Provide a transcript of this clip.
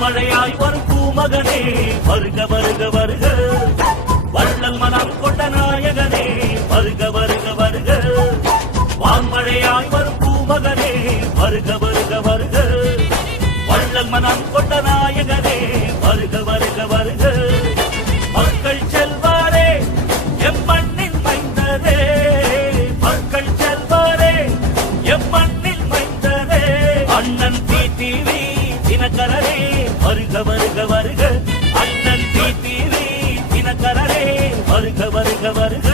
மழையாய் வரும் பூமகனே வருக வருக வருக. வள்ளல் மனம் கொண்ட நாயகனே வருக வருக வருக. வான்மழையாய் வரும் பூமகனே வருக வருக வருக. வள்ளல் மனம் கொண்ட நாயகனே வருக வருக வருக. அண்ணன் தீ தீரே தினக்கரரே வருக வருக வருக.